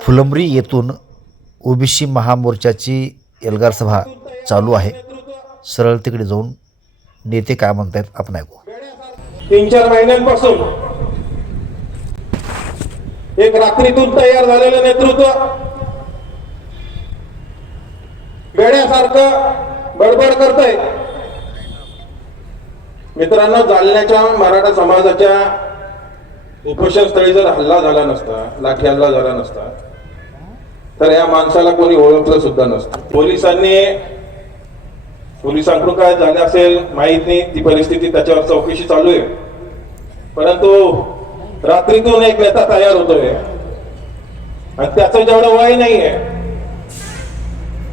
फुलंब्री येथून ओबीसी महामोर्चाची एल्गार सभा चालू आहे. सरळ तिकडे जाऊन नेते काय म्हणतायत आपण ऐकू. तीन चार महिन्यांपासून एक रात्रीतून तयार झालेलं नेतृत्व वेड्यासारखं बडबड करतय. मित्रांनो जालन्याच्या मराठा समाजाच्या उपोषण स्थळी जर हल्ला झाला नसता लाठी हल्ला झाला नसता तर या माणसाला कोणी ओळखलं सुद्धा नसतं. पोलिसांनी पोलिसांकडून काय झालं असेल माहीत नाही. ती परिस्थिती त्याच्यावर चौकशी चालू आहे. परंतु रात्रीतून एक नेता तयार होतोय. आणि त्याचं जेवढं वय नाहीये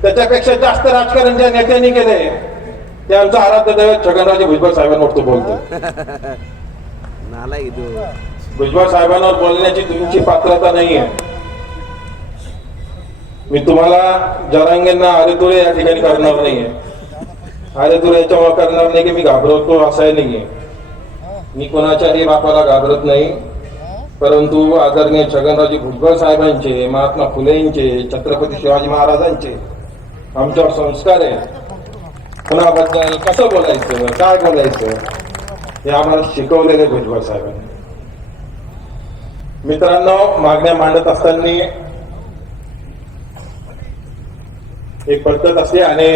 त्याच्यापेक्षा जास्त राजकारण ज्या नेत्यांनी केलंय ते आमचं आराध्य दैवत छगनराजे भुजबळ साहेबांवर तो बोलतो भुजबळ साहेबांवर बोलण्याची तुमची पात्रता नाहीये. मी तुम्हाला जरांगेंना आरेतुरे या ठिकाणी करणार नाहीये. आरेतुरे याच्यामुळे करणार नाही की मी घाबरवतो असाय नाहीये. मी कोणाच्याही बापाला घाबरत नाही. परंतु आदरणीय छगनराजे भुजबळ साहेबांचे महात्मा फुलेंचे छत्रपती शिवाजी महाराजांचे आमच्यावर संस्कार आहे. कुणाबद्दल कसं बोलायचं काय बोलायचं हे आम्हाला शिकवलेले भुजबळ साहेबांनी. मित्रांनो मागण्या मांडत असताना एक पद्धत असते आणि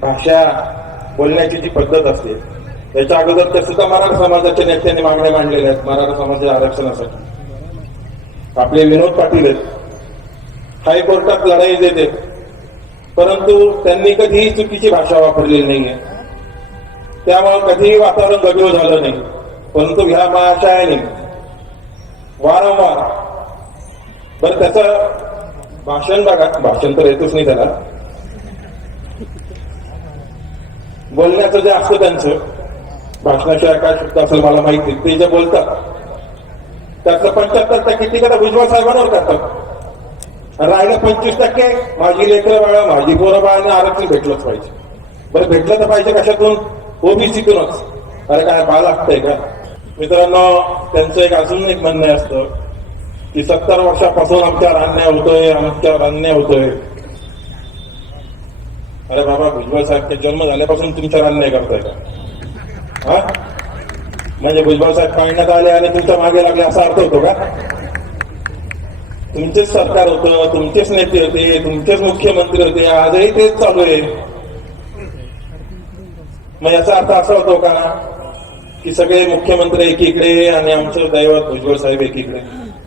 भाषा बोलण्याची जी पद्धत असते त्याच्या अगोदर ते सुद्धा मराठा समाजाच्या नेत्यांनी मागण्या मांडलेल्या आहेत मराठा समाजाच्या आरक्षणासाठी. आपले विनोद पाटील आहेत. हायकोर्टात लढाई देते परंतु त्यांनी कधीही चुकीची भाषा वापरलेली नाहीये. त्यामुळे कधीही वातावरण गजव झालं नाही परंतु ह्या महाशयाने वारंवार. बरं त्याचं भाषण बघा भाषण तर येतच नाही त्याला. बोलण्याचं जे असतं त्यांचं भाषणाशिवाय काय शब्द असेल मला माहिती ते जे बोलतात त्याचं पंच्याहत्तर टक्के कदा भुजबळ साहेबांवर करतात. राहिलं पंचवीस टक्के माझी लेकरं बाळा माझी पोरं बाळांना आरक्षण भेटलंच पाहिजे. बरं भेटलं तर पाहिजे कशातून? ओबीसीतूनच. अरे काय बाळ लागतंय का? मित्रांनो त्यांचं एक अजून एक म्हणणं असतं की सत्तर वर्षापासून आमच्या अन्याय होतोय आमच्या रान्या होतोय. अरे बाबा भुजबळ साहेब जन्म झाल्यापासून तुमच्या रान्या करताय का? हा? म्हणजे भुजबळ साहेब पाळण्यात आले आणि तुमच्या मागे लागले असा अर्थ होतो का? तुमचेच सरकार होतं तुमचेच नेते होते तुमचेच मुख्यमंत्री होते आजही तेच चालू आहे. मग याचा अर्थ असा होतो का? की सगळे मुख्यमंत्री एकीकडे आणि आमचं दैवत भुजबळ साहेब एकीकडे.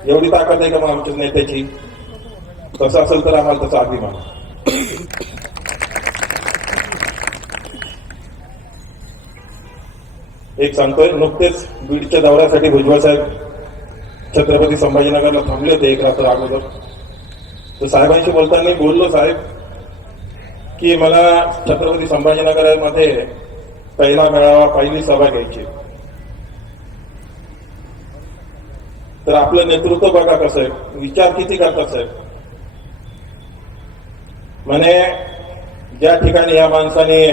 एवढी ताकद आहे का मग आमच्या नेत्याची? तसं असेल तर आम्हाला त्याचा अभिमान. एक सांगतोय नुकतेच बीडच्या दौऱ्यासाठी भुजबळ साहेब छत्रपती संभाजीनगरला थांबले होते एक रात्र अगोदर. तर साहेबांशी बोलताना बोललो साहेब की मला छत्रपती संभाजीनगरमध्ये पहिला मेळावा पहिली सभा घ्यायची तर आपलं नेतृत्व बघा कसं आहे. विचार किती करतात साहेब. म्हणे ज्या ठिकाणी या माणसाने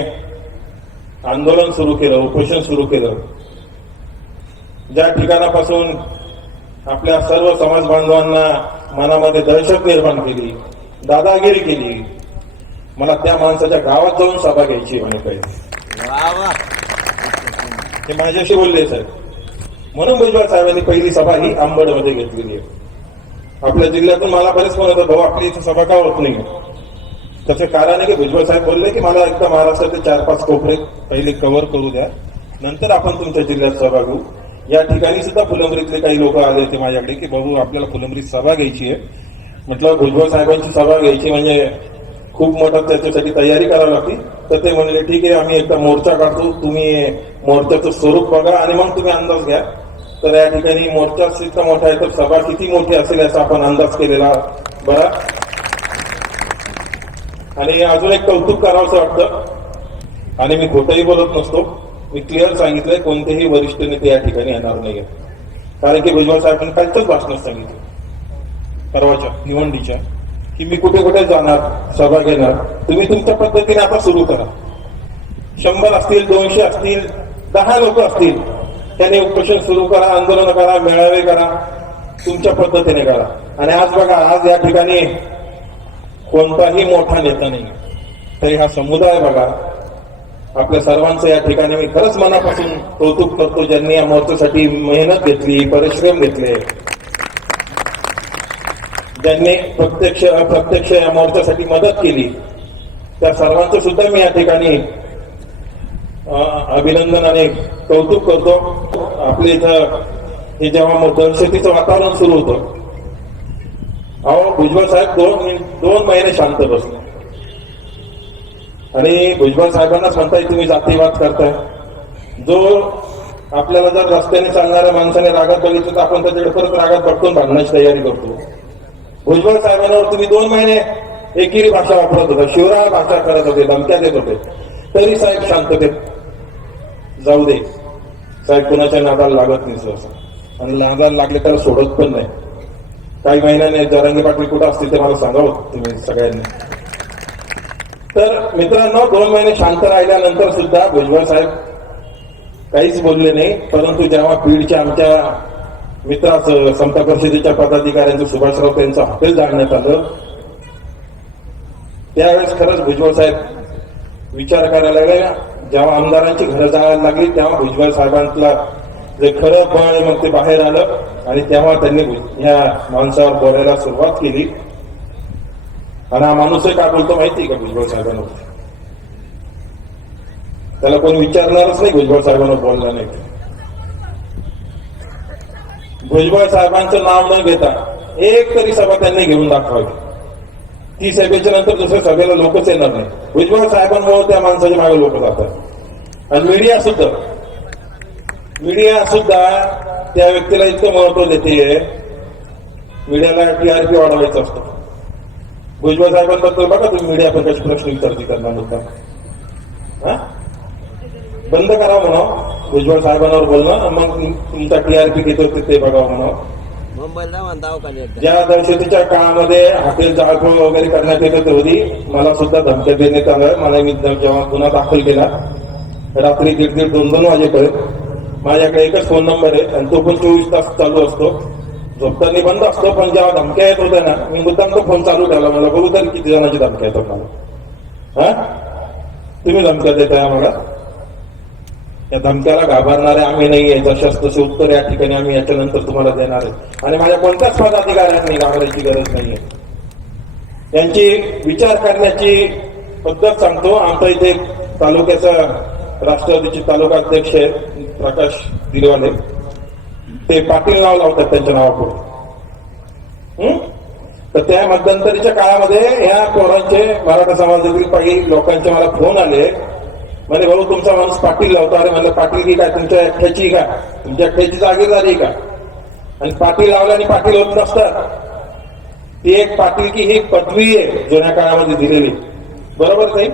आंदोलन सुरू केलं उपोषण सुरू केलं ज्या ठिकाणापासून आपल्या सर्व समाज बांधवांना मनामध्ये दहशत निर्माण केली दादागिरी केली मला त्या माणसाच्या गावात जाऊन सभा घ्यायची म्हणे पाहिजे हे माझ्याशी बोलले साहेब. म्हणून भुजबळ साहेबांनी पहिली सभा ही आंबडमध्ये घेतलेली आहे. आपल्या जिल्ह्यातून मला बरेच फोन भाऊ आपली इथे सभा का होत नाही? त्याचं कारण आहे की भुजबळ साहेब बोलले की मला एकदा महाराष्ट्राचे चार पाच कोपरे पहिले कव्हर करू द्या. नंतर आपण तुमच्या जिल्ह्यात सभा घेऊ. या ठिकाणी सुद्धा फुलंबरीतले काही लोक आले होते माझ्याकडे की भाऊ आपल्याला फुलंबरीत सभा घ्यायची आहे. म्हटलं भुजबळ साहेबांची सभा घ्यायची म्हणजे खूप मोठं त्याच्यासाठी तयारी करावी लागते. तर ते म्हणले ठीक आहे आम्ही एकदा मोर्चा काढतो. तुम्ही मोर्चाचं स्वरूप बघा आणि मग तुम्ही अंदाज घ्या. तर या ठिकाणी मोर्चा इतका मोठा आहे तर सभा किती मोठी असेल याचा आपण अंदाज केलेला बरा? आणि अजून एक कौतुक करावंसं वाटतं. आणि मी खोटंही बोलत नसतो. मी क्लिअर सांगितलंय कोणतेही वरिष्ठ नेते या ठिकाणी येणार नाही कारण की भुजबळ साहेबांनी कालच्याच भाषणात सांगितलं. परवाच्या निवडणुकीच्या की मी कुठे कुठे जाणार सभा घेणार तुम्ही तुमच्या पद्धतीने आता सुरू करा. शंभर असतील दोनशे असतील दहा लोक असतील त्याने उपोषण सुरू करा आंदोलन करा मेळावे करा तुमच्या पद्धतीने करा. आणि आज बघा आज या ठिकाणी कोणताही मोठा नेता नाही. तरी हा समुदाय बघा आपल्या सर्वांचं या ठिकाणी मी खरंच मनापासून कौतुक करतो ज्यांनी या मोर्चासाठी मेहनत घेतली परिश्रम घेतले. ज्यांनी प्रत्यक्ष अप्रत्यक्ष या मोर्चासाठी मदत केली त्या सर्वांचं सुद्धा मी या ठिकाणी अभिनंदन आणि कौतुक करतो. आपल्या इथं हे जेव्हा मग दहशतीचं वातावरण सुरू होतं अहो भुजबळ साहेब दोन दोन महिने शांत बसले. आणि भुजबळ साहेबांना म्हणताय तुम्ही जातीवाद करताय. जो आपल्याला जर रस्त्याने चालणाऱ्या माणसाने रागात बघितलं तर आपण त्याच्याकडे परत रागात बघतो भांडण्याची तयारी करतो. भुजबळ साहेबांवर तुम्ही दोन महिने एकेरी भाषा वापरत होता. शिवराय भाषा करत होते धमक्या देत होते. तरी साहेब शांततेत जाऊ दे. साहेब कुणाच्या नादाला लागत नाही सर आणि नादाला लागले त्याला सोडत पण नाही. काही महिन्याने जरांगी पाटील कुठं असतील ते मला सांगावं तुम्ही सगळ्यांनी. तर मित्रांनो दोन महिने शांत राहिल्यानंतर सुद्धा भुजबळ साहेब काहीच बोलले नाही. परंतु जेव्हा बीडच्या आमच्या मित्राचं समता परिषदेच्या पदाधिकाऱ्यांचं सुभाषराव यांचं हॉटेल जाळण्यात आलं त्यावेळेस खरंच भुजबळ साहेब विचार करायला लागले. जेव्हा आमदारांची घरं जायला लागली तेव्हा भुजबळ साहेबांना जे खरं बळ मग ते बाहेर आलं. आणि तेव्हा त्यांनी ह्या माणसावर बोलायला सुरुवात केली. आणि हा माणूसही काय बोलतो माहिती का भुजबळ साहेबांना त्याला कोणी विचारणारच नाही भुजबळ साहेबांना बोलला नाही. भुजबळ साहेबांचं नाव न घेता एक तरी सभा त्यांनी घेऊन दाखवावी. ती सभेच्या नंतर दुसऱ्या सभेला लोकच येणार नाही. भुजबळ साहेबांमुळे त्या माणसाच्या मागे लोक जातात. आणि मीडिया सुद्धा. मीडिया सुद्धा त्या व्यक्तीला इतकं महत्त्व देते मीडियाला टीआरपी वाढवायचं असतं. भुजबळ साहेबांबद्दल बघा तुम्ही मीडिया पण कशी प्रश्न विचारते त्यांना मुद्दा हा? बंद करा म्हणा. भुजबळ साहेबांवर बोलणं. मग तुमचा टीआरपी किती होते ते बघा म्हणा. मुंबईला ज्या काळामध्ये हॉटेल जाळपोळ वगैरे करण्यात येत होती मला सुद्धा धमक्या देण्यात आलं मला मी जेव्हा गुन्हा दाखल केला रात्री दीड दीड दोन दोन वाजेपर्यंत माझ्याकडे एकच फोन नंबर आहे आणि तो पण चोवीस तास चालू असतो. झोपताना बंद असतो पण जेव्हा धमक्या येत होत्या ना मी मुद्दाम तो फोन चालू ठेवला. मला बघू तरी किती जणांची धमक्या येतात मला. हा? तुम्ही धमक्या देताय आम्हाला? या धमक्याला घाबरणारे आम्ही नाहीये. जशास तसे उत्तर या ठिकाणी आम्ही याच्यानंतर तुम्हाला देणार आहे. आणि माझ्या कोणत्याच पदाधिकाऱ्यांनी घाबरायची गरज नाहीये. त्यांची विचार करण्याची पद्धत सांगतो. आमचा इथे तालुक्याचा राष्ट्रवादीचे तालुका अध्यक्ष प्रकाश दिलवाले. ते पाटील नाव लावतात त्यांच्या नावापुढे. तर त्या मध्यंतरीच्या काळामध्ये ह्या पोरांचे मराठा समाजातील काही लोकांचे मला फोन आले. म्हणजे भाऊ तुमचा माणूस पाटील लावतो अरे म्हणलं पाटील की काय तुमच्या एकट्याची का? तुमच्या ठ्याची जागी झाली का? आणि पाटील लावला आणि पाटील होत नसतात. ती एक पाटील की ही पदवी आहे जुन्या काळामध्ये दिलेली. बरोबर नाही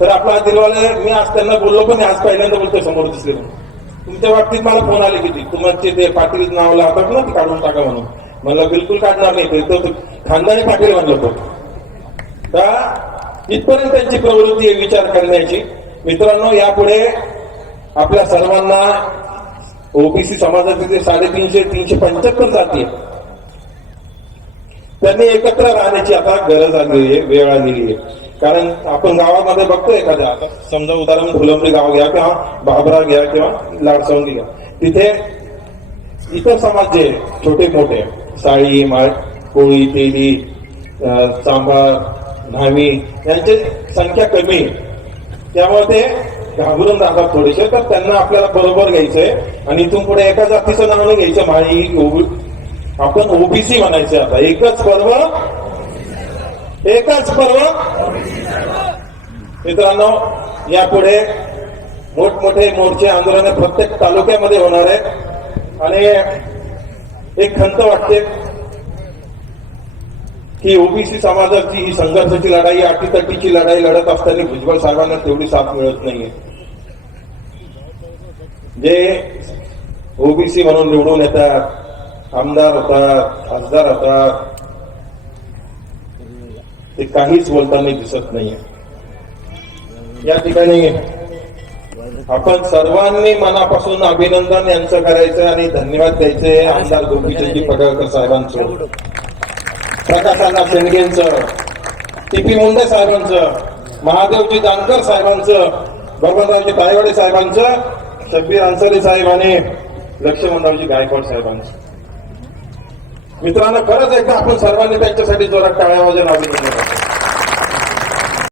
तर आपला दिलवाले मी आज त्यांना बोललो पण आज पहिल्यांदा बोलतोय समोर दिसले तुमच्या बाबतीत मला फोन आले किती? तुमचे ते पाटील नाव लावतात ना ते काढून टाका म्हणून. मला बिलकुल काढणार नाही. ते तो खानदानी पाटील म्हणलं तो. का इथपर्यंत त्यांची प्रवृत्ती आहे विचार करण्याची. मित्रांनो यापुढे आपल्या सर्वांना ओबीसी समाजाचे जे साडेतीनशे तीनशे पंच्याहत्तर जाती त्यांनी एकत्र राहण्याची आता गरज आलेली आहे वेळ आलेली आहे. कारण आपण गावामध्ये बघतो एखाद्या समजा उदाहरण फुलंबरी गाव घ्या किंवा बाबरा घ्या किंवा लाडसवंगी घ्या. तिथे इतर समाज जे छोटे मोठे साळी माळ कोळी तेली अं, न्हावी यांची संख्या कमी. त्यामुळे ते घाबरून राहतात थोडेसे तर त्यांना आपल्याला बरोबर घ्यायचंय. आणि इथून पुढे एका जातीचं नाव नाही घ्यायचं माळी आपण ओबीसी म्हणायचं आता. एकच पर्व एकच पर्व. मित्रांनो यापुढे मोठमोठे मोर्चे आंदोलन प्रत्येक तालुक्यामध्ये होणार आहे आणि एक खंत वाटते की ओबीसी समाजाची ही संघर्षाची लढाई अटीतटीची लढाई लढत असताना भुजबळ साहेबांना तेवढी साथ मिळत नाहीये. जे ओबीसी म्हणून निवडून येतात आमदार होतात खासदार होतात ते काहीच बोलताना दिसत नाहीये. या ठिकाणी आपण सर्वांनी मनापासून अभिनंदन यांचं करायचं आणि धन्यवाद द्यायचे. आमदार गोपीचंदजी पडळकर साहेबांचं. प्रकाशांना शेंडगेंचं टी पी मुंडे साहेबांचं महादेवजी जानकर साहेबांचं बबनरावजी तायवाडे साहेबांचं शब्बीर अन्सारी साहेब आणि लक्ष्मणरावजी गायकवाड साहेबांचं. मित्रांनो खरंच एकदा आपण सर्वांनी त्यांच्यासाठी जोरात टाळ्या वाजवून